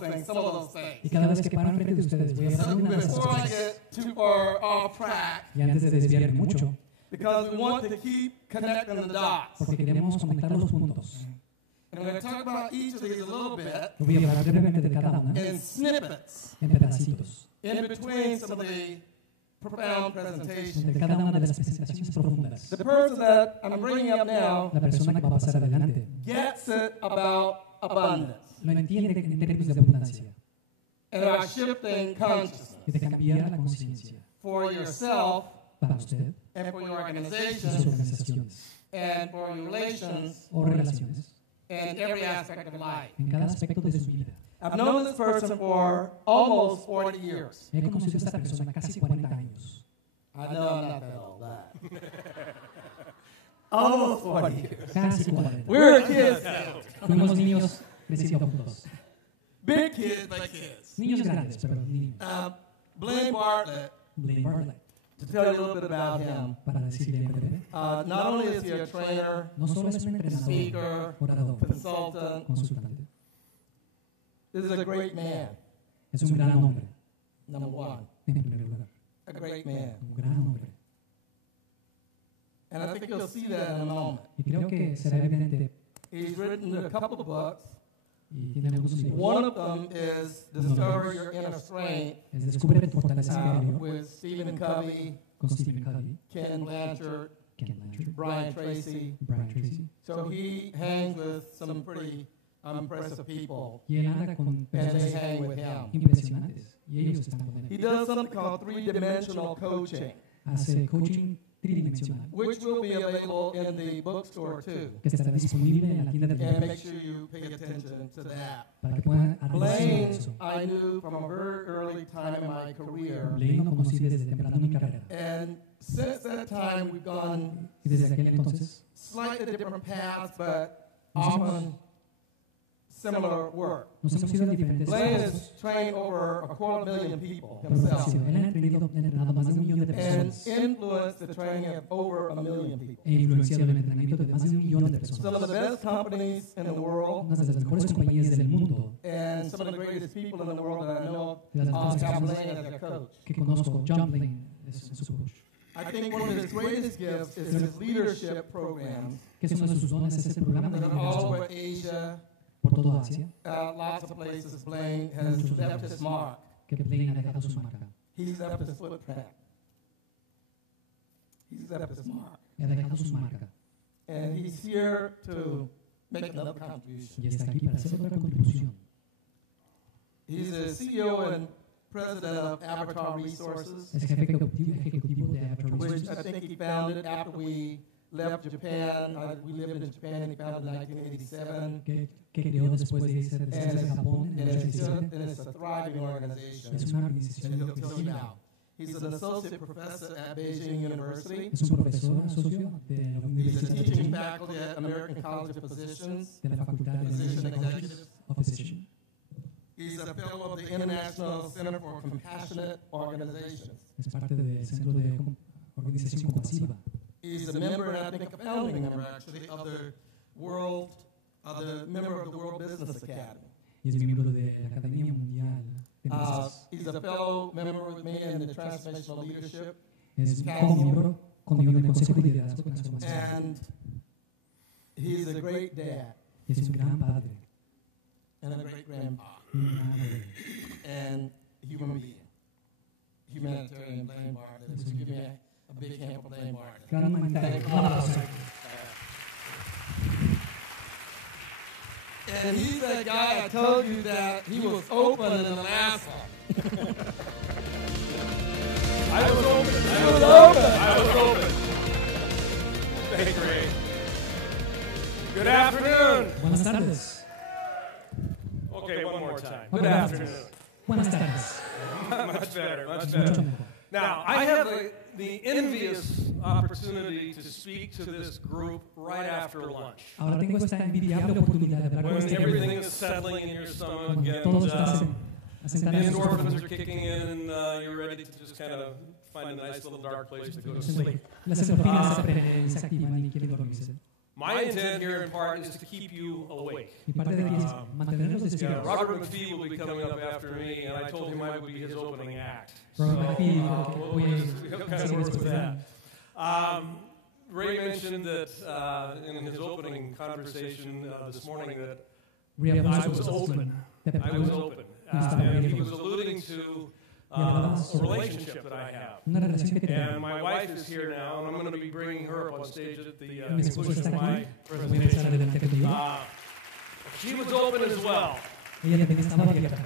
things, some of those things. Y cada vez que paro enfrente de ustedes voy a hablar de una de esas Before I cosas. get too far off track, Y antes de desviarme mucho, because we want to keep connecting the dots. porque queremos conectar los puntos. And I'm going to talk about each of these a little bit Voy a hablar brevemente de cada una, in snippets, en pedacitos, in between some of the profound presentations. entre cada una de las presentaciones profundas. The person that I'm bringing up now La persona que va a pasar adelante gets it about abundance lo entiende en términos de abundancia and our shifting consciousness y de cambiar la conciencia for yourself para usted and for your y sus organization organizaciones and for your relations o relaciones in every aspect of life. en cada aspecto de su vida. I've known this person for almost 40 years. He conocido a esta persona casi 40 años. I know I'm not that old. Almost 40 years. Casi 40. We were kids now. Fuimos niños creciendo juntos. Big kids, but kids. Niños grandes, pero niños. Blaine Bartlett, Blaine Bartlett, to tell you a little bit about him. para decirle en breve, Not only is he a trainer, no solo es un entrenador, speaker, orador, consultant, consultante, this is a great man, es un gran hombre, number one. en primer lugar. A great man. Un gran hombre. And I think you'll see that in a moment. Y creo que será evidente, He's written a couple of books. y tiene algunos libros. One of them is Discover Your Inner Strength Es Descubre tu fortaleza interior, with Stephen Covey, con Stephen Covey, Ken Blanchard, Ken Blanchard, Brian Tracy. Brian Tracy. So he hangs with some pretty impressive people, Y él anda con and they personas hang with him. impresionantes, y ellos están con He él. does something called three-dimensional coaching, Hace coaching tridimensional, which will be available in the bookstore too. que estará disponible en la tienda del And libro, make sure you pay attention to that. para que puedan atención a Blaine, eso. I knew from a very early time in my career. Blaine lo conocí desde temprano en mi carrera. And since that time, we've gone Y desde aquel entonces, slightly different paths, but often similar work. nos hemos ido en diferentes Blaine pasos. has trained over 250,000 people Pero ha himself sido- Él ha entrenado más de 1 millón de and personas influenced the training of over 1,000,000 people. e influenciado el entrenamiento de más de 1 millón de Some of personas. the best companies in the world Una de las mejores compañías del mundo and some of the greatest people in the world that I know de las mejores have personas Blaine as their coach. que conozco, John Blaine es su coach. I think one of his greatest gifts is his leadership programs Que es uno de sus dones, es el programa de that are all over liderazgo Asia, por todo Asia, lots of places. Blaine has left his mark. que Blaine ha dejado su marca. He's left his footprint. He's left his mark. Ha dejado su marca. And he's here to make another contribution. Y está aquí para hacer otra contribución. He's the CEO and president of Avatar Resources, Es jefe ejecutivo de Avatar which I Resources, think he founded after we left Japan. We lived in Japan and he founded in 1987. que creó después de irse And de Japón en el it's, 87. and it's a thriving organization. Es una And organización he'll que tell you sigue. now. He's an associate professor at Beijing University. Es un profesor asocio de la He's a Universidad de teaching Beijing, faculty at American College of Physicians. de la Facultad de Physician Medicina Executive. of Physician. He's a fellow of the International Center for Compassionate Organizations. Es parte del Centro de Organización Compasiva. He's a member, and I think a founding member, actually, of the member of the World Business Academy. Y es miembro de la Academia Mundial de Empresas. He's a fellow member with me in the Transformational Leadership, Es co-miembro conmigo del Consejo de Liderazgo Transformacional. and he's a great dad Y es un gran padre. and a great grandpa Un gran abuelo. and human being. Humanitarian Blaine Bartlett. So give me a big hand for Blaine Bartlett. Gran humanitario. Un aplauso. And he's that guy I told you that he was open in the last one. I was open. I was open. Hey, great. Good afternoon. Buenas tardes. Okay, one more time. Ok, Good afternoon. Buenas tardes. Much better, much Mucho better. mejor. Now, I have the envious opportunity to speak to this group right after lunch. Ahora tengo esta envidiable oportunidad de hablar con When este everything grupo. is settling in your stomach Cuando todo está and the asentando en sus endorphins cuerpos. are kicking in and you're ready to just kind of find a nice little dark place to go to sleep. Las endorfinas se activan y quieren dormirse. My intent here in part is to keep you awake. Mi parte de aquí es mantenerlos despiertos. Robert McPhee will be coming up after me, and I told him I would be his opening act. Robert McPhee dijo que we'll hoy kind of work with that. Ray mentioned that in his opening conversation this morning that I was open. I was open. And he was alluding to a relationship that I have. Una relación que tengo. And my wife is here now, and I'm going to be bringing her up on stage at the Mi esposa conclusion está of my aquí. Voy a empezar presentation. adelante contigo. She was open as well. Ella también estaba abierta.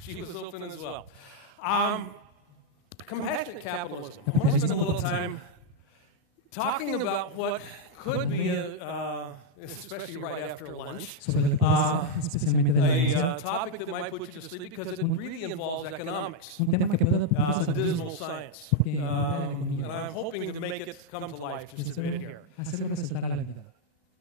She was open as well. Compassionate capitalism. I want to spend a little time talking about what could be, especially right after lunch, Sobre lo que es especialmente de la a iglesia. topic that might put you to sleep because it really involves economics, Un tema que pueda the dismal science. And I'm hoping to make it come to life just a bit here. hacerlo resaltar a la vida.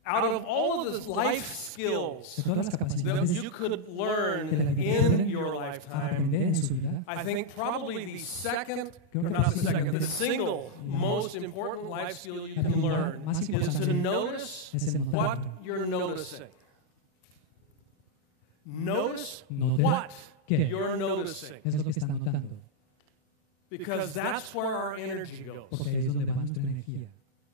Out of all of the life skills De todas las that capacidades you could learn de la vida in que your pueden lifetime, aprender en su vida, I think probably the second, or not the second, the single most important life skill you can learn is to notice es el what notar. you're noticing. Notice Note what qué you're noticing. es lo que está notando. Because that's where our energy goes. Porque ahí es donde va nuestra energía.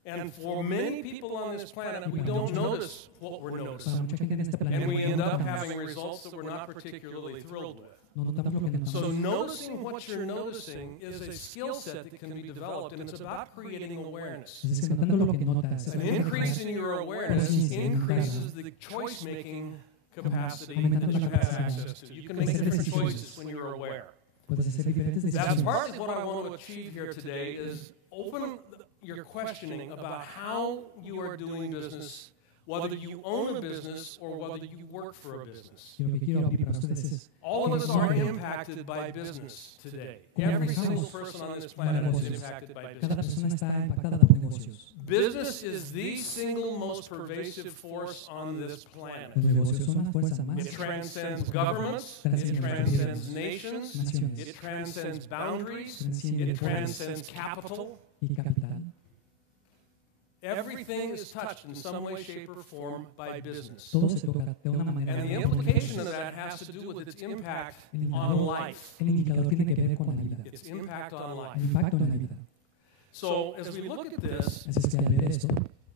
And for many people on this planet, we don't notice what we're Para noticing. mucha gente en este And we planeta end up having results that we're not particularly thrilled with. no notamos lo que no So notamos. noticing what you're noticing is a skill set that can be developed, and it's about creating awareness. Es que notando lo que notas. An increase in your awareness increases the choice-making capacity that you have access to. You can make different choices when you're aware. Puedes hacer diferentes That's decisiones. partly what I want to achieve here today is open your questioning about how you are doing business, whether you own a business or whether you work for a business. Y lo que quiero abrir para ustedes es All of us are impacted by business today. Every single person on this planet is impacted by cada business. persona está impactada por negocios. Business is the single most pervasive force on this planet. Los negocios son la fuerza más It transcends governments, it transcends nations, it transcends boundaries, it transcends capital. y capital. Everything is touched in some way, shape, or form by business. Todo se toca de una manera. And the implication of that has to do with its impact El on indicador, life. el indicador tiene que ver con la vida. Its impact on El life. impacto en la vida. So, as we look at this, Así es que al ver esto,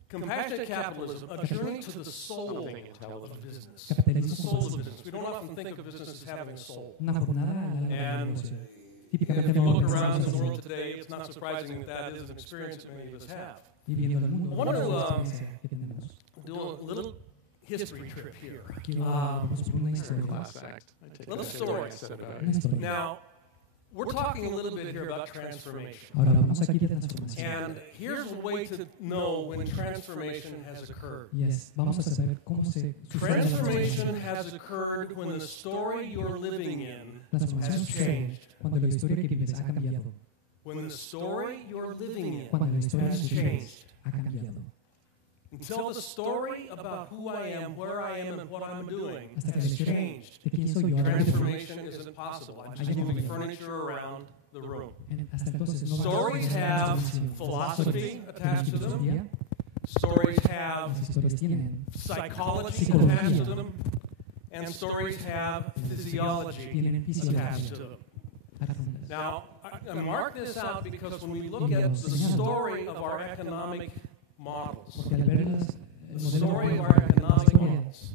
compassionate capitalism, a journey to the soul of business. The capitalismo soul como of business. We don't often think of business as having a soul. una jornada a la And negocio. If Típicamente you no look pensamos around in the así. world today, it's not surprising that that is an experience that many of us have. Y viendo el mundo, I want to, la experiencia que tenemos. Do a little history trip here. Quiero vamos por una historia. Class act. I take Little it back. story. I said about Una it. historia. Now, we're talking a little bit here about transformation. Ahora hablamos aquí de transformación. And here's a way to know when transformation has occurred. Yes, vamos a saber cómo se sucede la Transformation has occurred when the story you're living in transformación has sucede changed. cuando la historia que vives ha cambiado. When the story you're living in Cuando la historia has que vives changed. ha cambiado. Until the story about who I am, where I am, and what I'm doing Hasta que la has historia changed. de quién soy yo ahora Transformation isn't possible. I'm just moving furniture around the room. hasta entonces no va a Stories haber have transformación. philosophy attached to them. Filosofía, Stories have las historias tienen psychology Psicología. attached to them. And stories have physiology tienen attached fisiología. to them. Atrás. Now, I mark this out because when we look at the story of our economic models, Porque al ver el the story of modelo our economic historia models,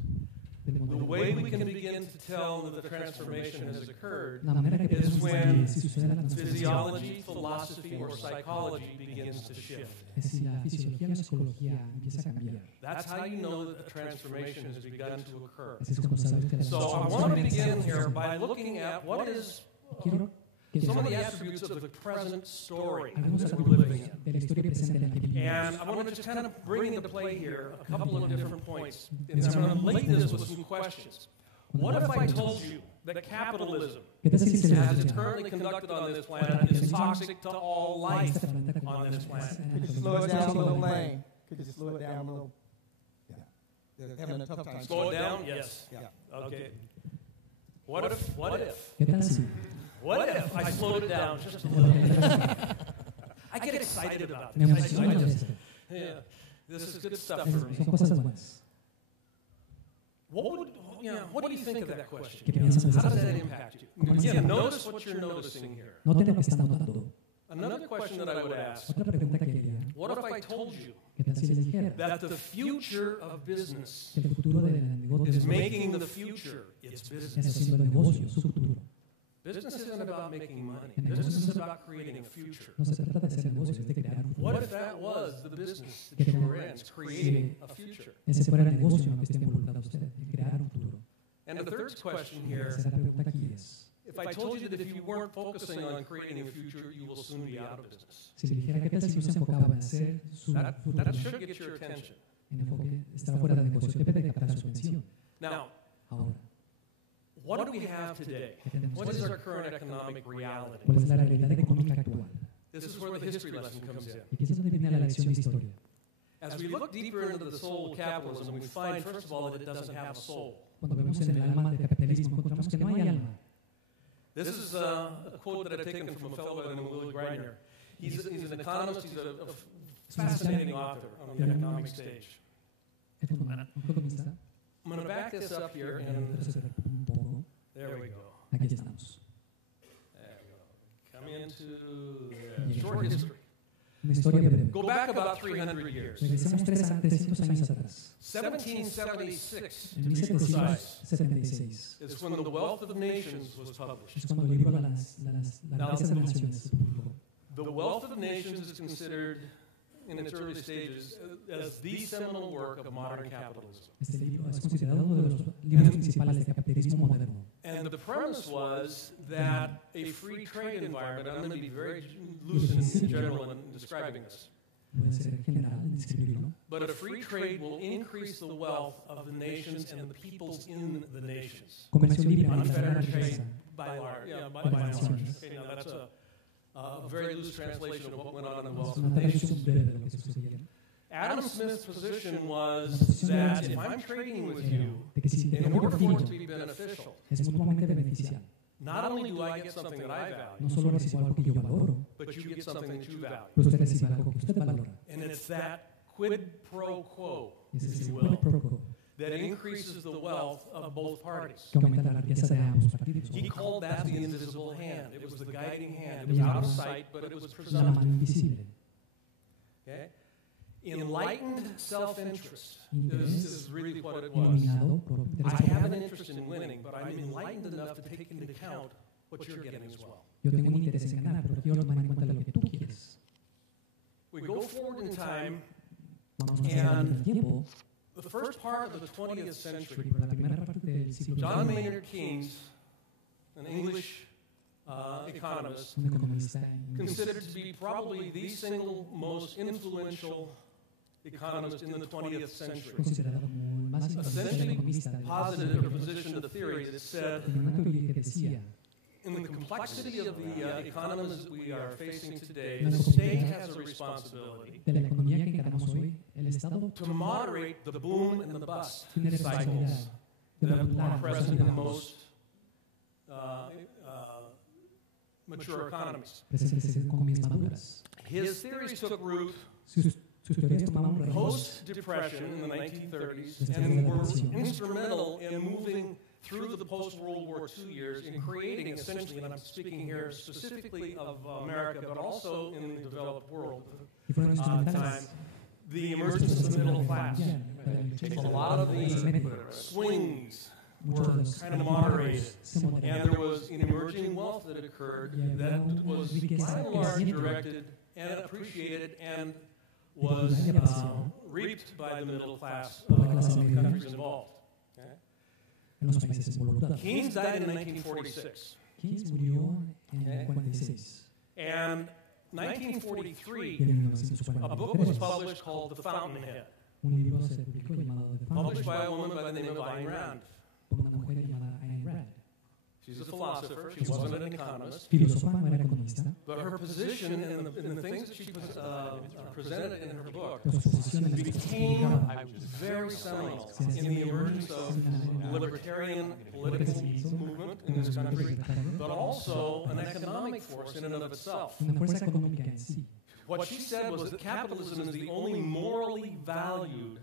del the modelo, way we can begin to tell that the transformation has occurred la manera que is podemos when distinguir si sucede la transformación physiology, philosophy, or psychology begins to shift. es si la fisiología o la psicología empieza a cambiar. That's how you know that a transformation has begun to occur. Así es como sabes que la So I want to begin here by looking at what is Quiero que some of the attributes of the present story algunos that we're living atributos in. de la historia presente en la que vivimos. And I want to just kind of bring into play here a couple of different points. And I'm going to link this with some questions. What if I told you that capitalism, ¿Qué tal si se as les it's currently conducted on this planet, is toxic to all life on this planet? Could you slow it down a little, Lane? Could you slow it down a little? Yeah. They're having a tough time. Slow it down? Yes. Yeah. Okay. What if ¿Qué tal si I slowed it down just a little bit? I get excited about me this. emociona de esto? Yeah. This is good stuff for me. Son cosas buenas. What do you think of that question? ¿Qué piensas de How esa does that pregunta? impact you? Again, notice what you're noticing here. Noten lo que están notando. Another question that I would ask, Otra pregunta que haría, what if I told you ¿qué tal si les dijera that the future of business que el futuro del negocio is making the future its es business? haciendo el negocio su futuro? Business isn't about making money. Business is about creating a future. No se trata de hacer negocios, es de crear un What futuro. if that was the business that you were in, is creating a future? Ese fuera el negocio en el que esté involucrado usted, el crear un futuro. And the third question La here, tercera pregunta aquí es, if I told you that if you weren't focusing on creating a future, you will soon be out of business. si le dijera qué tal si no se enfocaba en hacer su That futuro, should get your attention. en enfoque, estará fuera del negocio, debe de captar su atención. Now, Ahora, what do we have today? ¿qué tenemos? What is our current economic reality? ¿Cuál es la realidad económica actual? This is where the history lesson comes in. Y aquí es donde viene la lección de historia. As we look deeper into the soul of capitalism, we find, first of all, that it doesn't have a soul. Cuando vemos en el alma del capitalismo, encontramos que no hay alma. This is a quote that I've taken from a fellow by the name of Willie Greiner. He's an economist, he's a fascinating author on the economic stage. Es un economista. I'm going to back this up here, and Retroceder un poco. there we go. Aquí estamos. There we go. Come into short history. Una historia breve. Go back about 300 years. Regresamos 300 años atrás. 1776, En to be precise, 1776 is when the Wealth of Nations was published. es cuando el libro La riqueza de naciones se publicó. The Wealth of Nations is considered, in its early stages, as the seminal work of modern capitalism. Este libro es considerado uno de los libros principales del capitalismo moderno. And the premise was that a free trade environment, I'm going to be very loose in general in describing this, Puede ser general en describirlo, but a free trade will increase the wealth of the nations and the peoples in the nations. comercio libre aumentará la Unfettered riqueza trade by large. Yeah, by by large. nations. Okay, now that's a very loose translation of what went on in the Es wealth of una the traducción nations. breve de lo que sucedía. Adam Smith's position was that if I'm trading with you, De que si in intercambio order for it contigo to be beneficial, es mutuamente beneficial. not only do I get something that I No value, solo recibo algo que yo valoro, but you get something that you value. pero usted recibe algo que usted valora. And it's that quid pro quo, Ese if es you el will, pro quo that increases the wealth of both parties. que aumenta la riqueza de ambos partidos. He called that the invisible hand. It was the guiding hand. It was out of sight, but it was La mano presumptive. invisible. Okay? Enlightened self-interest is really what it was. Iluminado por I interés have an propio. interest in winning, but I'm enlightened enough to take into account what you're getting as well. Yo tengo un interés en ganar, pero quiero tomar en cuenta lo que tú quieres. We go forward in time. Vamos más adelante en el tiempo. The first part of the 20th century, Por la primera parte del siglo John XX, Maynard Keynes, an English economist, un economista inglés, considered to be probably the single most influential economist in the 20th century, considerado como el más influyente essentially economista del posited or positioned a theory that said, tenía una teoría que decía, in the complexity of the economies that we are facing today, the state has a responsibility de la economía que encaramos hoy, el Estado to moderate the boom and the bust tiene responsabilidad cycles de that are modular los present in altibajos most mature economies. presentes en economías maduras. His theories took root Sus teorías tomaron raíz post-depression in the 1930s and were instrumental in moving through the post-World War II years in creating essentially, and I'm speaking here specifically of America, but also in the developed world, y fueron time, instrumentales the emergence of the middle class. A A lot of the swings were kind of moderated, and there was an emerging wealth that occurred that was by and large directed and appreciated and was reaped by the middle class of the countries involved. Okay? en los países involucrados. Keynes died in 1946, Keynes murió en 46 and y 1943, en a book was 1943 published called The Fountainhead, un libro se publicó llamado The published by a Fountain woman by the name of Ayn Rand. por una mujer llamada Ayn Rand. She's a philosopher. She wasn't an economist. Filósofa, no era economista, But her position and the things that she presented in her book pero su posición en la que se became publicaba very seminal in the emergence of libertarian political movement in this country, but also an economic force in and of itself. una fuerza económica en sí. What she said was that capitalism is the only morally valid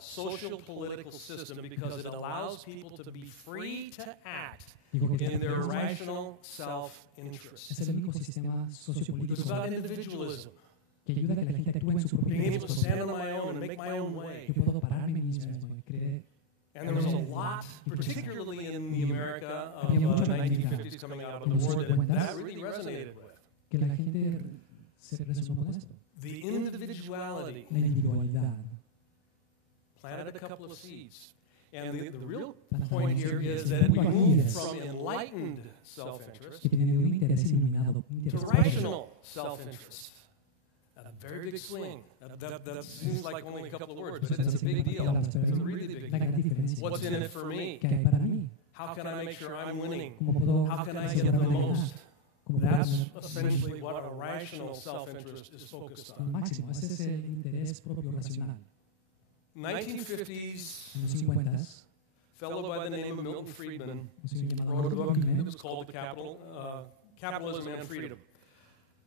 social political system because it allows people to be free to act in their rational self-interest. Es el único sistema It's sociopolítico about individualism, que ayuda a que la gente actúe en su propio being able to proceso. stand on my own and make my own way. Yo puedo pararme a mí mismo y creer. And there was a lot, particularly in the America of the 1950s coming out of the war, that really resonated with. Que la gente se resonó con esto. The individuality La individualidad. planted a couple of seeds. And the real point here is that we move from enlightened self-interest Que tiene un interés iluminado, un to interés propio. rational self-interest. A very big swing. That seems like only a couple of words, but it's a big deal. It's a really big La deal. gran diferencia. What's in it for me? ¿Qué hay para mí? How can I make sure I'm winning? ¿Cómo puedo How can I get the asegurarme de ganar? most? ¿Cómo puedo That's ganar essentially what a rational self-interest is focused al on. máximo? Ese es el interés propio racional. 1950s, En los 50s, a fellow by the name of Milton Friedman un señor llamado wrote a book Milton that was called Capitalism and Freedom.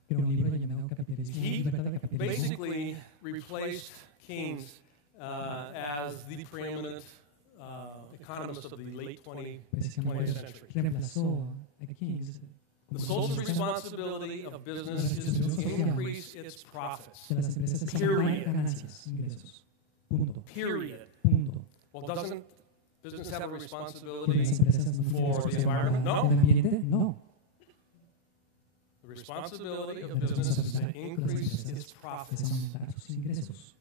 que era un libro llamado Capitalismo y He Libertad de Capitalismo. basically replaced Keynes as the preeminent economist of the late 20th Precisamente century. reemplazó a Keynes The como social profesor responsibility of business is to increase its profits. de las empresas es Period. ganar ganancias, ingresos. Punto. Period. Punto. Well, doesn't business have a ¿Que responsibility las empresas no for tienen the environment? responsabilidad No. del ambiente? No. The responsibility of business is to increase its Es profits. aumentar sus ingresos.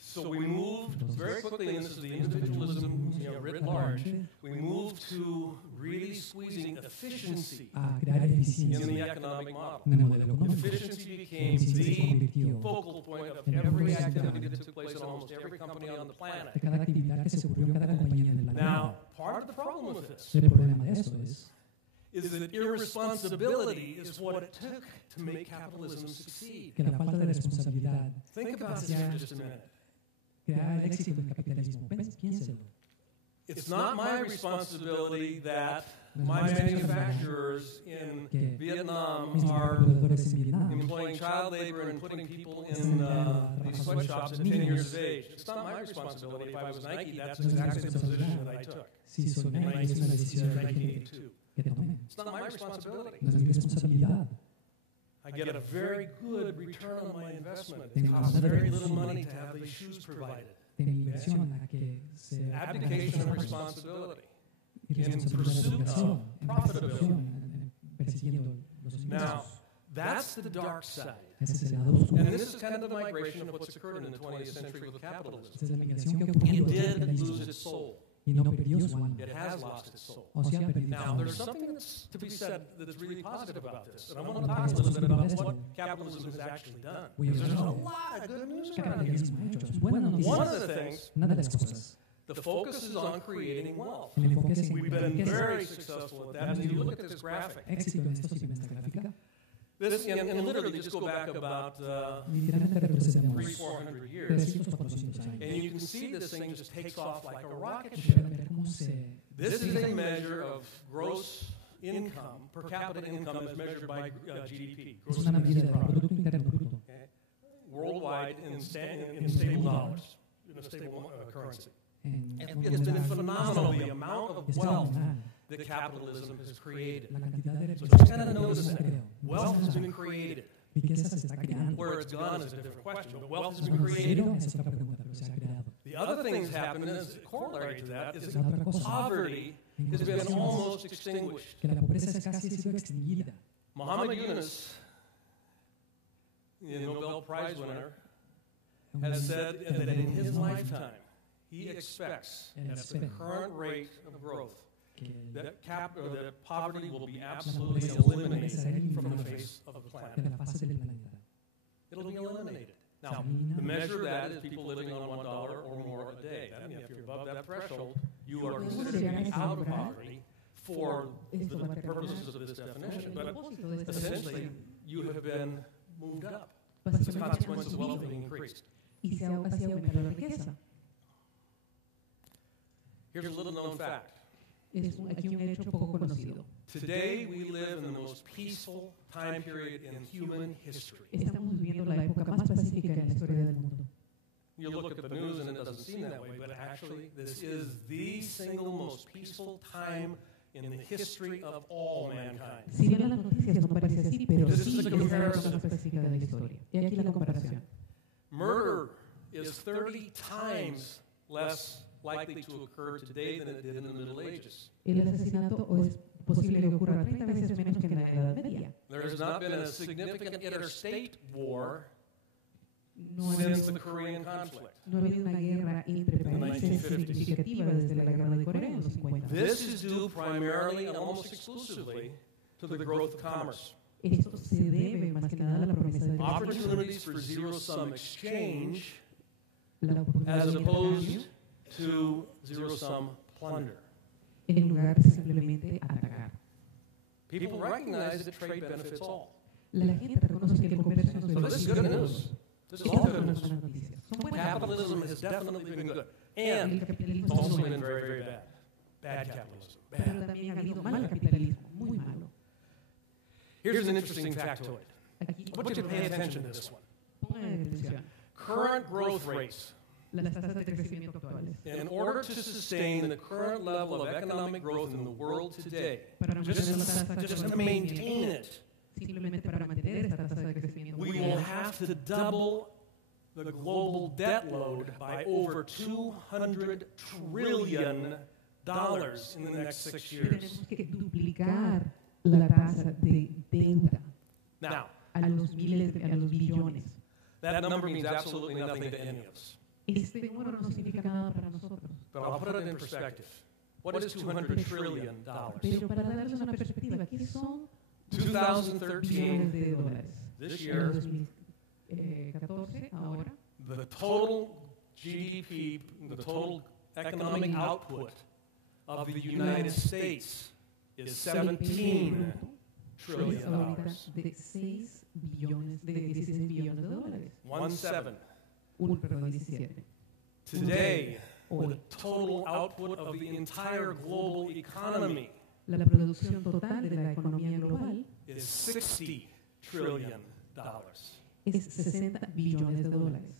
So we moved very quickly, and this is the individualism writ large, we moved to really squeezing efficiency A crear in eficiencia the economic model. en el modelo económico. Efficiency La became eficiencia se the convirtió focal point of every activity that took place in almost every company on the planet. de cada actividad que se ocurrió en cada compañía del Now, planeta. part of the problem with this El problema de esto es is that irresponsibility is what it took to make capitalism succeed. que la falta de responsabilidad Think about this for just a minute. crea el éxito del capitalismo. Piénselo. It's not my responsibility that my manufacturers in Vietnam Mis are proveedores en Vietnam employing child labor and putting people in these sweatshops at 10 years of age. It's not my responsibility. If I was Nike, that's exactly the position that I took si soy in Nike, es una decisión que 1982. tomé. It's not my responsibility. No es mi responsabilidad. I get a very good return on my investment. It costs very little money to have these shoes provided. De mi inversión a que se Abdication of responsibility. y in responsabilidad de pursuit educación, of en profitability. persecución, persiguiendo los Now, ingresos. that's the dark side. Ese es el lado oscuro. And this is kind of the migration of what's occurred in the 20th century with capitalism. Esa es la migración que ocurrió It en el did capitalismo lose its soul. y no perdió su alma. It has lost its soul. O sea, perdió su Now, alma. there's something that's to be said that's really positive about this. And I want to talk a little bit about what capitalism has actually done. Because there's a lot of good news around here. Capitalismo ha hecho es buena One noticia. of the things, Una de las cosas, the focus is on creating wealth. el enfoque es en We've crear been riqueza. very successful at that. And if you look at this graphic, Éxito en esto, si ven esta gráfica, this, and literally just go back about literalmente retrocedemos 300-400 years. 300 o 400 años. And you can see this thing just takes off like a rocket Y ship. pueden ver cómo se This is a measure of gross income, per capita income as measured by GDP, es gross una medida domestic del product, Producto Interno Bruto okay? Worldwide in stable dollars, in a stable currency. en And it's been phenomenal, the amount of Es wealth fenomenal that capitalism has created. la cantidad de So recursos just que kind of el notice capitalismo that. creó. Wealth has been created. Riqueza se está creando. Where it's gone is a different question, but wealth has ¿Es been un created. cero? Es otra pregunta, pero se ha creado. The other thing that's happened is, corollary to that, is La otra cosa, poverty en has been comparación, almost extinguished. que la pobreza es casi sido extinguida. Muhammad Yunus, the Nobel Prize winner, has said that in his lifetime, he expects, at the current rate of growth, que that poverty will be absolutely eliminated from the face of the de planet. la fase del planeta. It'll be eliminated. Now, the measure of that is people living on $1 or more a day. That means if you're above that threshold, you are considered to be out of poverty for the purposes of this definition. But essentially, you have been moved up. As a consequence of wealth being increased. Y se ha aumentado la riqueza. Here's a little known fact. Es aquí un hecho poco conocido. Today, Today we live in the most peaceful time period in human history. Estamos viviendo la época más pacífica en la historia del mundo. You look at the news and it doesn't seem that way, but actually this is the single most peaceful time in the history of all mankind. Si ven las noticias no parece así, pero This sí is a es la época comparison. más pacífica de la historia. Y aquí la comparación. Murder is 30 times less likely to occur today than it did in the Middle Ages. El asesinato o es posible que ocurra 30 veces menos que en la Edad Media. There has not been a significant interstate war No ha since the habido, Korean conflict. no ha habido una guerra entre países significativa desde la guerra de Corea en los 50. This is due primarily and almost exclusively to the growth of commerce. Esto se debe más que nada a la promesa del comercio, Opportunities for zero-sum exchange la oportunidad as de intercambio, opposed to zero-sum plunder. en lugar de simplemente atacar. People recognize that trade benefits all. La gente reconoce que el comercio nos So this is good beneficia a news. todos. This is all Estas good son las news. buenas noticias. Son buenas Capitalism noticias. has definitely been good. El And capitalismo it's es also bueno, been very, very bad. Bad capitalism. pero Bad. también ha habido mal capitalismo, muy malo. Here's an interesting factoid. Aquí, I want you to pay attention to this one. pongan atención. Current growth rates. Las tasas de crecimiento actuales. In order to sustain the current level of economic growth in the world today, Para mantener la tasa de just to crecimiento, maintain it, simplemente para mantener esta tasa de crecimiento, we will have to double the global debt load by over $200 trillion in the next 6 years. tenemos que duplicar la tasa de deuda Now, a los billones. that number means absolutely nothing to any of us. Este número no significa nada para nosotros. But I'll put it in perspective. What is $200 trillion? Pero para darles una perspectiva, ¿qué son 2013, billones de dólares? this En year, 2014, ahora, the total GDP, the total economic output of the United States is $17 trillion. es ahorita de 6 billones, de 16 billones de dólares. 17. Perdón, 17. Today, the Hoy, total output of the entire global economy la producción total de la economía global is $60 trillion. es 60 billones de dólares.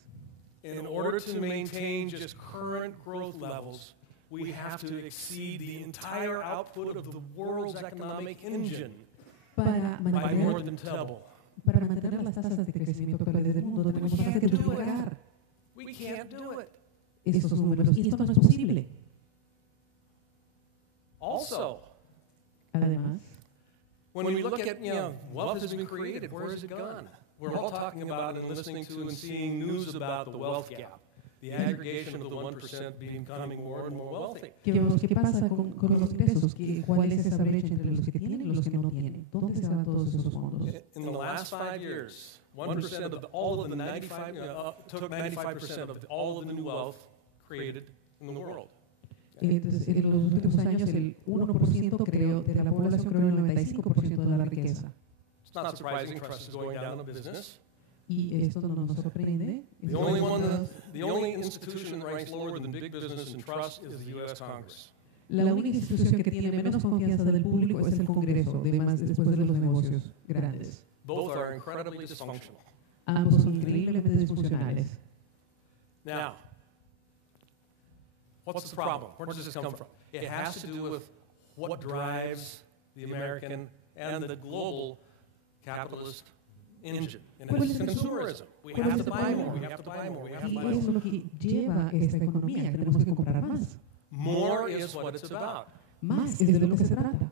In order to maintain just current growth levels, we have to exceed the entire output of the world's economic engine Para by more mantener, than double. para mantener las tasas de crecimiento actuales del mundo, tenemos que duplicar We can't do it. estos números. Y esto no es posible. Also, Además, when we look at, wealth has been created, where has it gone? We're all talking about and listening to and seeing news about the wealth gap, the aggregation of the 1% becoming more and more wealthy. ¿qué pasa con los ingresos? ¿Cuál es esa brecha entre los que tienen y los que no tienen? ¿Dónde se van todos esos fondos? In the last 5 years, 1% of all of the 95, took 95% of all of the new wealth created in the world. Entonces, en los últimos años, el 1% de la población creó el 95% de la riqueza. It's not surprising trust is going down in business. Y esto no nos sorprende. The only institution that ranks lower than big business and trust is the U.S. Congress. La única institución que tiene menos confianza del público es el Congreso, después de los negocios grandes. Both are incredibly dysfunctional. Ambos son increíblemente disfuncionales. Now, what's the problem? Where does this come from? It has to do with what drives the American and the global capitalist engine. And it's consumerism. We have to buy more, we have to buy more, we have to Y buy es more. lo que lleva esta economía, que tenemos que comprar más. More is what it's about. Más es de lo que se trata.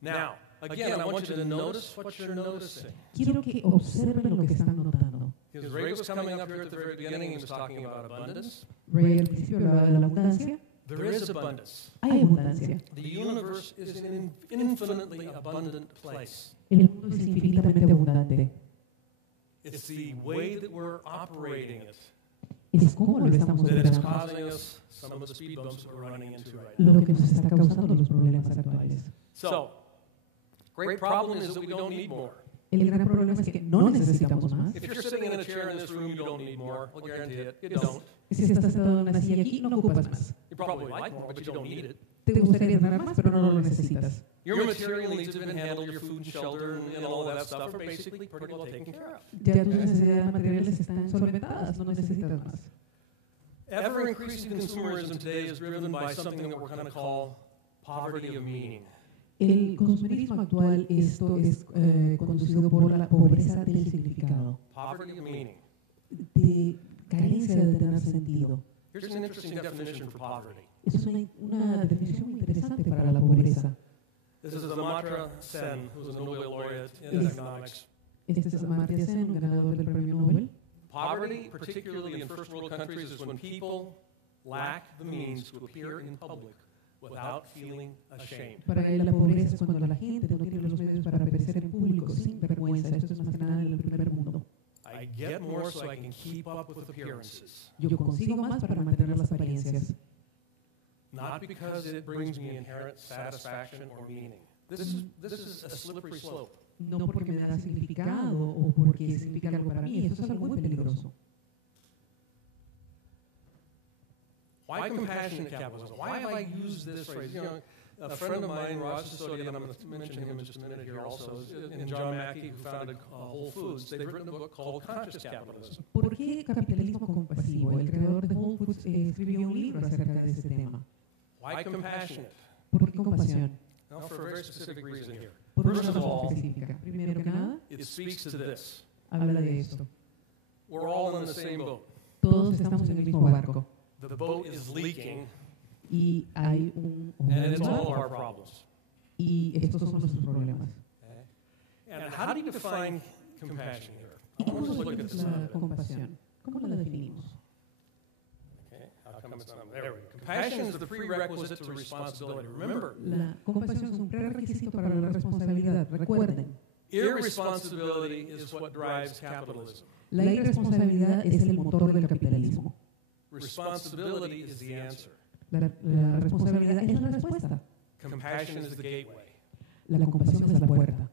Now, again, I want you to notice what you're noticing. Quiero que observen lo que están notando. Because Ray was coming up here at the very beginning, he was talking about abundance. Ray al principio hablaba de la abundancia. There is abundance. Hay abundancia. The universe is an infinitely abundant place. El mundo es infinitamente abundante. It's the way that we're operating it Es como lo estamos that is operando causing us some of the speed bumps that we're running into right now. lo que nos está causando los problemas actuales. So, great problem is that we don't need more. El gran problema es que no necesitamos más. If you're sitting in a chair in this room, you don't need more. I'll guarantee it. You don't. Si estás sentado en una silla aquí, no ocupas más. You probably like more, but you don't need it. Te gustaría tener más, pero no lo necesitas. Your material needs have been handled, your food and shelter and all of that stuff are basically pretty well taken care of. Ya tus necesidades materiales están solventadas, no necesitas más. Ever-increasing consumerism today is driven by something that we're going to call poverty of meaning. El consumerismo actual esto es conducido por la pobreza del significado, Poverty of meaning. de carencia de tener sentido. Here's an interesting definition for poverty. Es una definición muy interesante para la pobreza. This is Amartya Sen, who's a Nobel laureate in economics. Este es Amartya Sen, un ganador del premio Nobel. Poverty, particularly in first world countries, is when people lack the means to appear in public without feeling ashamed. Para él la pobreza es cuando la gente no tiene los medios para aparecer en público sin vergüenza. Esto es más que nada en el primer mundo. I get more so I can keep up with appearances, Yo consigo más para mantener las apariencias. not because it brings me inherent satisfaction or meaning. This is a slippery slope. No porque me da significado o porque significa algo para mí. Eso es algo muy peligroso. Why compassionate capitalism? Why have I used this phrase? You know, a friend of mine, Raj Sisodia, and I'm going to mention him in just a minute here also, and John Mackey, who founded Whole Foods, they've written a book called Conscious Capitalism. ¿Por qué capitalismo compasivo? El creador de Whole Foods escribió un libro acerca de este tema. Why compassionate? ¿Por qué compasión? Now, for a very specific reason here. Por una First of razón all, específica. Primero que nada, it speaks to this. habla de esto. We're all in the same boat. Todos estamos en el mismo barco The boat is leaking, y hay un and it's all of our problems. y estos son nuestros problemas. Okay? And how do you define compassion here? ¿Y I want cómo us to look at definimos this a la little bit. compasión? ¿Cómo la definimos? Okay, how come it's not? There we go. Compassion is the prerequisite to responsibility. Remember, La compasión es un prerequisito para la responsabilidad. Recuerden, irresponsibility is what drives capitalism. la irresponsabilidad es el motor del capitalismo. Responsibility is the answer. La responsabilidad es la respuesta. Compassion is the gateway. La compasión es la puerta.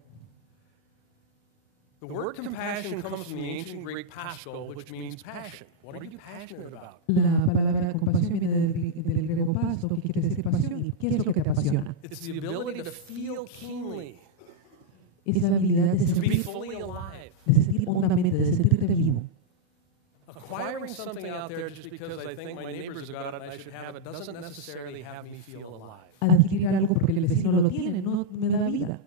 The word compassion comes from the ancient Greek paschal, which means passion. What are you passionate about? La palabra compasión viene del griego pasto, que quiere decir pasión. ¿Y qué es lo que te apasiona? It's the ability to feel keenly, Es la habilidad de to be sentir, fully alive. de sentir hondamente, de sentirte vivo. Acquiring something out there just because I think my neighbors have got it and I should have it doesn't necessarily have me feel alive. Adquirir algo porque el vecino lo tiene no me da vida.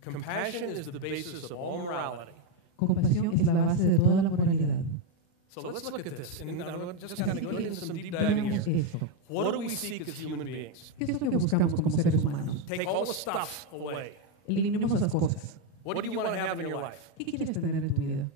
Compassion is the basis of all morality. Compasión es la base de toda la moralidad. So let's look at this, and I'm just kind of going into some deep diving Veamos here. esto. What do we seek as human beings? ¿Qué es lo que buscamos como seres humanos? Take all the stuff away. Eliminemos las cosas. What do you want to have in your life? ¿Qué quieres tener en tu vida?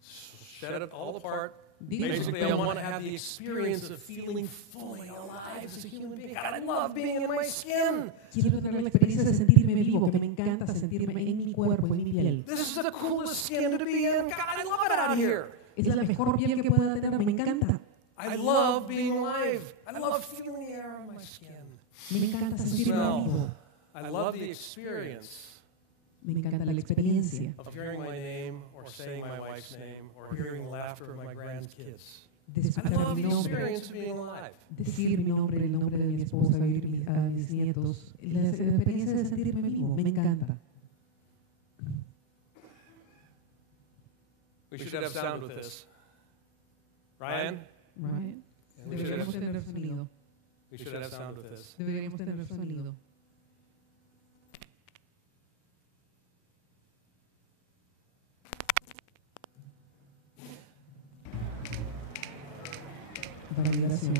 Shed it all apart. Dilo. Basically, I want to have the experience of feeling fully alive as a human being. God, I love being in my skin. Quiero tener la experiencia de sentirme vivo, que me encanta sentirme en mi cuerpo, en mi piel. This is the coolest skin to be in. God, I love it out here. Es la mejor piel que pueda tener, me encanta. I love being alive. I love feeling the air on my skin. Me encanta sentirme Smell. vivo. I love the experience Me encanta la experiencia of hearing my name or saying my wife's name or hearing laughter of my grandkids. de I escuchar love mi the nombre, experience of being alive. decir mi nombre, el nombre de mi esposa, oír a mis nietos. La experiencia de sentirme vivo, me encanta. We should have sound with this. Ryan? Right? We should Deberíamos have, tener sonido. we should have sound with this. Deberíamos tener sonido. Validación.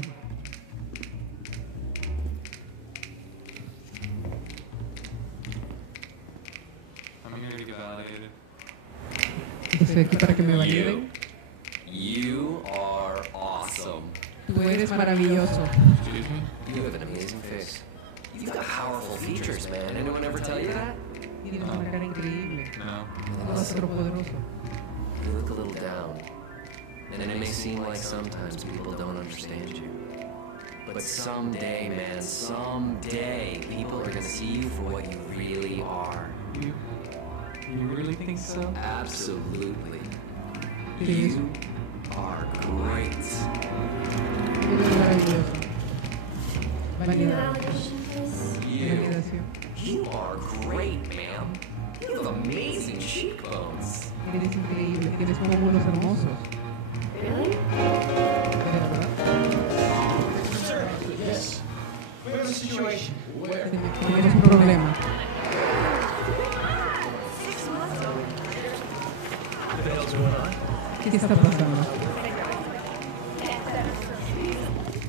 I'm here to get validated. Estoy aquí para que me validen. You are awesome. Tú eres maravilloso. Excuse me? You have an amazing face. You've got powerful features, man. Anyone ever tell you that? Tienes una cara increíble. No. Un rostro poderoso. You look a little down. And it may seem like sometimes people don't understand you. But someday, man, someday, people are gonna see you for what you really are. You really think so? Absolutely. Eres You are great. maravilloso. Validado. You Validación. You are great, ma'am. You have amazing cheekbones. Eres increíble, tienes pómulos hermosos. Really? Sir, yes. We have a situation. Where? Tenemos un problema. What the hell's going on? ¿Qué está pasando?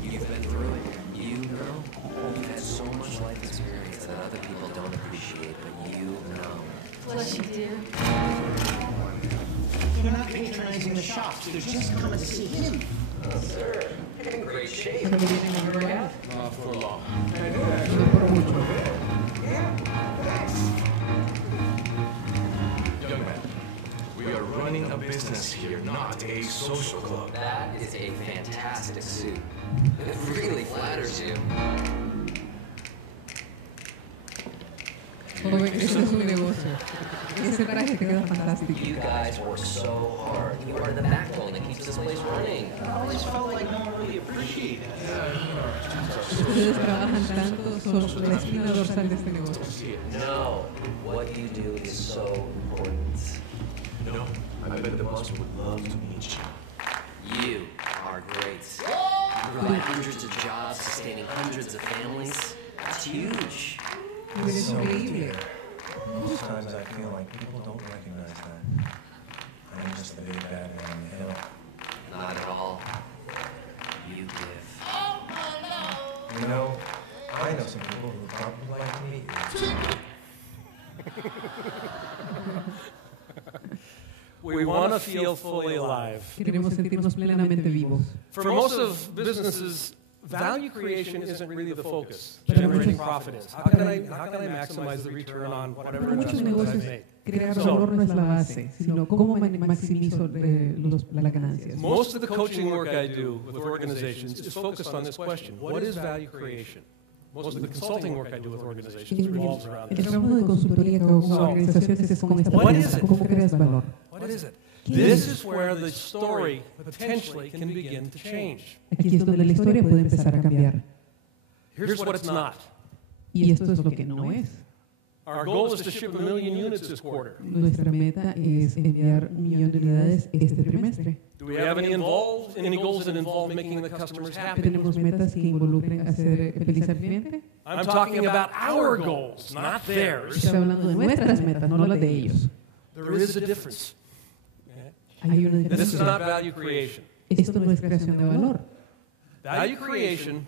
You've been through it. You know. You've had so much life experience that other people don't appreciate, but you know. Bless you, dear. They're not patronizing the shops. They're just coming to see him. Sir, you're in great shape. Pero vienen a rodear. Not for long. No por mucho. Young man, we are running a business here, not a social club. That is a fantastic suit. It really flatters you. Joven, eso es un negocio. Ese traje te queda fantástico. You guys work so hard. You are the backbone that keeps this place running. I always felt like no one really appreciated it. Ustedes trabajan tanto, son la espina dorsal de este negocio. No, what you do is so important. You know, I bet the boss would love to meet you. You are great. You provide hundreds of jobs, sustaining hundreds of families. That's huge. Eres increíble. Most times I feel like people don't recognize that. I'm just the big bad man on the hill. Not at all. You give. You know, I know some people who would probably like to meet you. We want to feel fully alive. Queremos sentirnos plenamente vivos. For most of businesses, value creation isn't really the focus. Generating profit is. How can I maximize the return on whatever Para muchos investment that I've negocios, made? crear valor no es la base, sino cómo maximizo las ganancias. Most of the coaching work I do with organizations is focused on this question. What is value creation? Most of the consulting work I do with organizations revolves around El this. trabajo de consultoría con organizaciones es con esta What is pregunta, it? ¿cómo creas valor? What is it? This is where the story potentially can begin to change. Aquí es donde la historia puede empezar a cambiar. Here's what it's not. Y esto es lo que no es. Our goal is to ship 1 million units this quarter. Nuestra meta es enviar 1 millón de unidades este trimestre. Do we have any goals that involve making the customers happy? ¿Tenemos metas que involucren hacer feliz al cliente? I'm talking about our goals, not theirs. Estoy hablando de nuestras metas, no las de ellos. There is a difference. Hay una This is diferencia. not value creation. Esto no es creación de valor. Value creation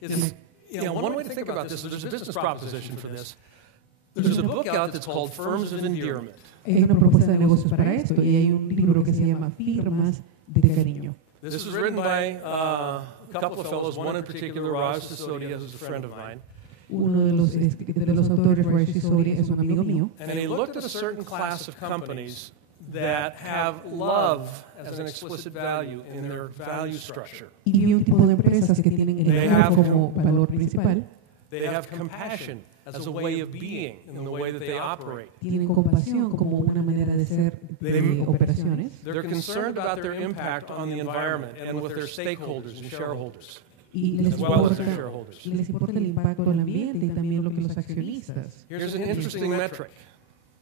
is, one way to think about this, there's a business proposition for this. There's a book out that's called Firms of Endearment. Hay una propuesta de negocios para esto y hay un libro que se llama Firmas de Cariño. This was written by a couple of fellows, one in particular, Raj Sisodia, who's a friend of mine. Uno de los autores, Raj Sisodia, es un amigo mío. And he looked at a certain class of companies that have love as an explicit value in their value structure. Y vi un tipo de empresas que tienen el amor como valor principal. They have compassion as a way of being in the way that they operate. Tienen compasión como una manera de ser de operaciones. They're concerned about their impact on the environment and with their stakeholders and shareholders, Y les as well as their importa, shareholders. les importa el impacto al ambiente y también lo que los accionistas. Here's an interesting metric.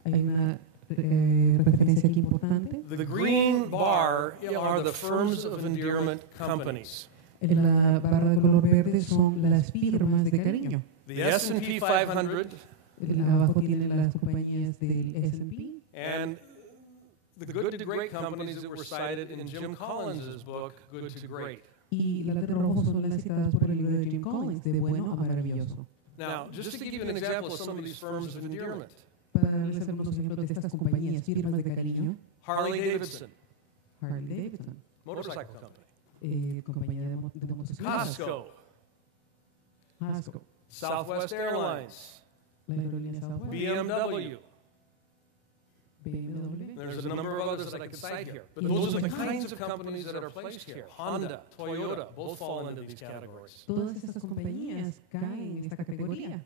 Hay una referencia aquí importante. The green bar are the firms of endearment companies. En la barra de color verde son las firmas de cariño. The S&P 500 Abajo tienen las compañías del S&P and the good to great companies that were cited in Jim Collins' book, Good to Great. y las letras rojas son las citadas por el libro de Jim Collins, de bueno a maravilloso. Now, just to give you an example of some of these firms of endearment, Para darles algunos ejemplos de estas compañías, firmas de cariño, Harley Davidson, Harley Davidson, motorcycle company, compañía de motocicletas, Costco, Costco, Southwest Airlines, la aerolínea Southwest, BMW. BMW, There's a number of others that I could cite here. But those are the kinds of companies that are placed here. Honda, Toyota, both fall into these categories. todas estas compañías caen en esta categoría.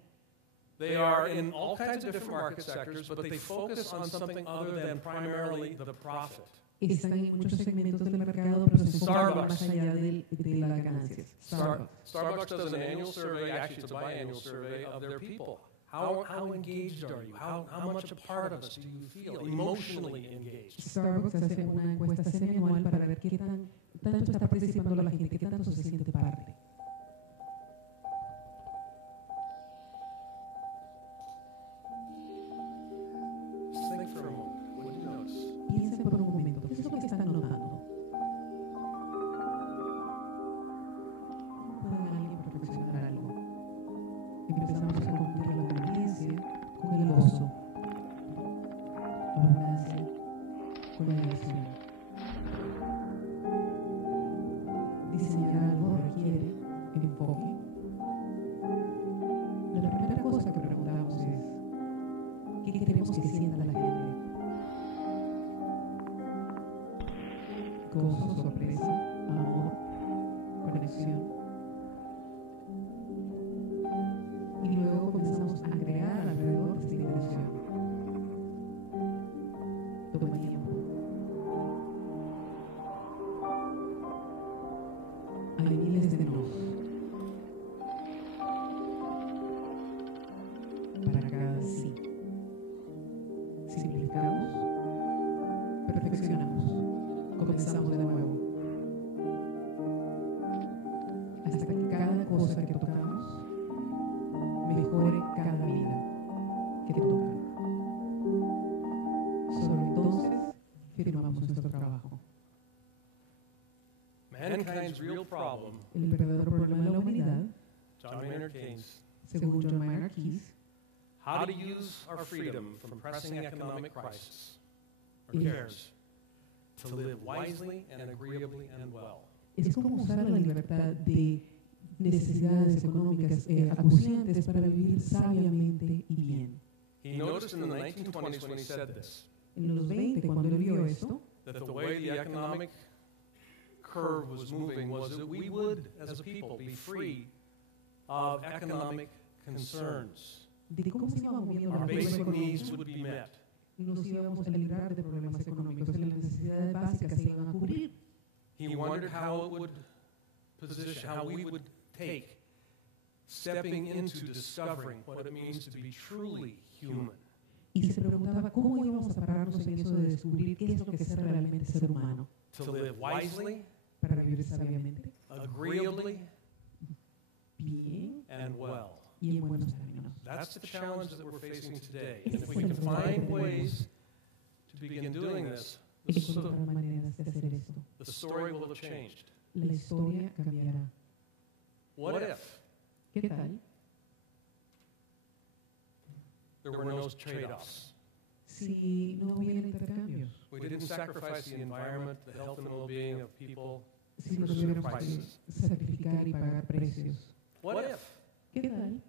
They are in all kinds of different market sectors, but they focus on something other than primarily the profit. están en muchos segmentos del mercado, pero se enfocan más allá de las ganancias. Starbucks does an annual survey, actually it's a biannual survey of their people. How engaged are you? How much a part of us do you feel? Emotionally engaged. Starbucks hace una encuesta semianual para ver qué tanto está participando la gente, qué tanto se siente parte. Just think for a moment. What do you notice? Piensen por un momento, ¿qué es lo que están notando? ¿Puede alguien reflexionar algo? Empezamos a confundir la obediencia con el gozo, la abundancia con la elección. Diseñar algo requiere enfoque. La primera cosa que preguntamos es, ¿qué queremos que sienta la gente? Gozo, sorpresa, amor, conexión. Y luego comenzamos a crear alrededor de esta intención. Toma tiempo. Hay miles de nos. Para cada sí. Simplificamos, perfeccionamos, comenzamos de nuevo. Hasta que cada cosa que tocamos mejore cada vida que toca. Solo entonces firmamos nuestro trabajo. Mankind's real problem, El verdadero problema de la humanidad, John Maynard Keynes, según John Maynard Keynes, how to use our freedom from pressing economic crisis or cares to live wisely and agreeably and well. es como usar la libertad de necesidades económicas acuciantes para vivir sabiamente y bien. He noticed in the 1920s when he said this, En los 20, cuando él vio esto, that the way the economic curve was moving was that we would, as a people, be free of economic concerns. de cómo se iba moviendo Our la basic economía, needs would be met. nos íbamos a librar de problemas económicos, las necesidades básicas se iban a cubrir. He wondered how it would position, how we would take stepping into discovering what it means to be truly human. Y se preguntaba cómo íbamos a pararnos en eso de descubrir qué es lo que es realmente ser humano, To live wisely, para vivir sabiamente, agreeably, bien and well. y en buenos términos. That's the challenge that we're facing today. And if we can find ways to begin doing this, Encontrar maneras de hacer esto. the story will have changed. La historia cambiará. What if ¿Qué tal there were no trade-offs? si no hubiera intercambios? We didn't sacrifice the environment, the health and well-being of people. Si no tuviéramos que sacrificar y pagar precios. What if? ¿Qué tal?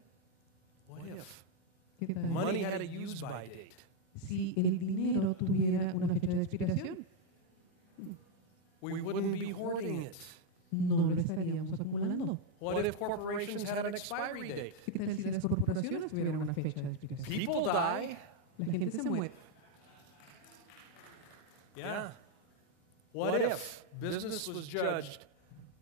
What if ¿Qué tal money had a use-by date? si el dinero tuviera una fecha de expiración? We wouldn't be hoarding it. No lo estaríamos acumulando. What if corporations had an expiry date? ¿Qué tal si las corporaciones tuvieran una fecha de expiración? People die. La gente se muere. Yeah. What if business was judged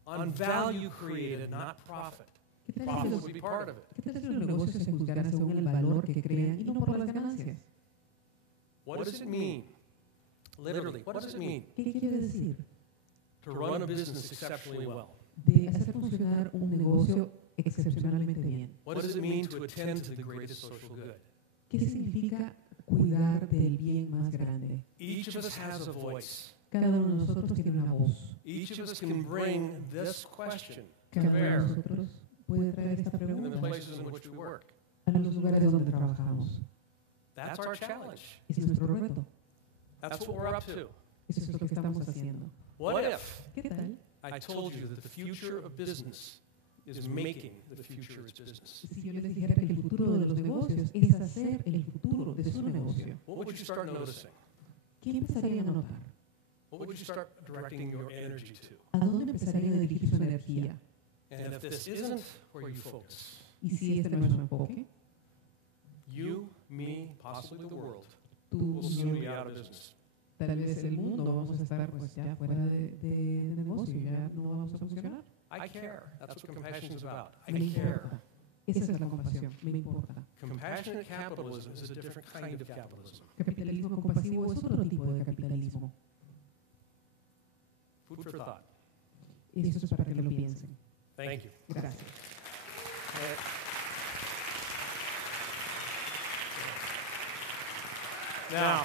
on value created, not profit? ¿Qué tal si Profit los, would be part of it. qué tal si los negocios se juzgaran según el valor que crean y no por las ganancias? What does it mean? Literally, what does it mean ¿Qué quiere decir? to run a business exceptionally well? De hacer funcionar un negocio excepcionalmente bien. What does it mean to attend to the greatest social good? ¿Qué significa cuidar del bien más grande? Each of us has a voice. Cada uno de nosotros tiene una voz. Each of us can bring this question to Cada uno de bear nosotros puede traer esta in the pregunta places in which we work. a los lugares donde trabajamos. That's our challenge. Es nuestro reto. That's what we're up to. Eso es lo que estamos haciendo. What if ¿Qué tal I told you that the future of business is making the future its business? si yo les dijera que el futuro de los negocios es hacer el futuro de su negocio? What would you start noticing? ¿Qué empezarían a notar? What would you start directing your energy to? ¿A dónde empezarían a dirigir su energía? And if this isn't where you focus, Y si este no es su enfoque, you, me, possibly the world, tú, will soon yo be out of business. tal vez el mundo vamos a estar pues ya fuera de negocio, ya no vamos a funcionar. I care. That's what compassion is about. I Me care. importa. Esa es la compasión, me importa. Compassionate capitalism is a different kind of capitalism. Capitalismo compasivo es otro tipo de capitalismo. Food for thought. Eso es para que lo piensen. Thank you. Gracias. Now,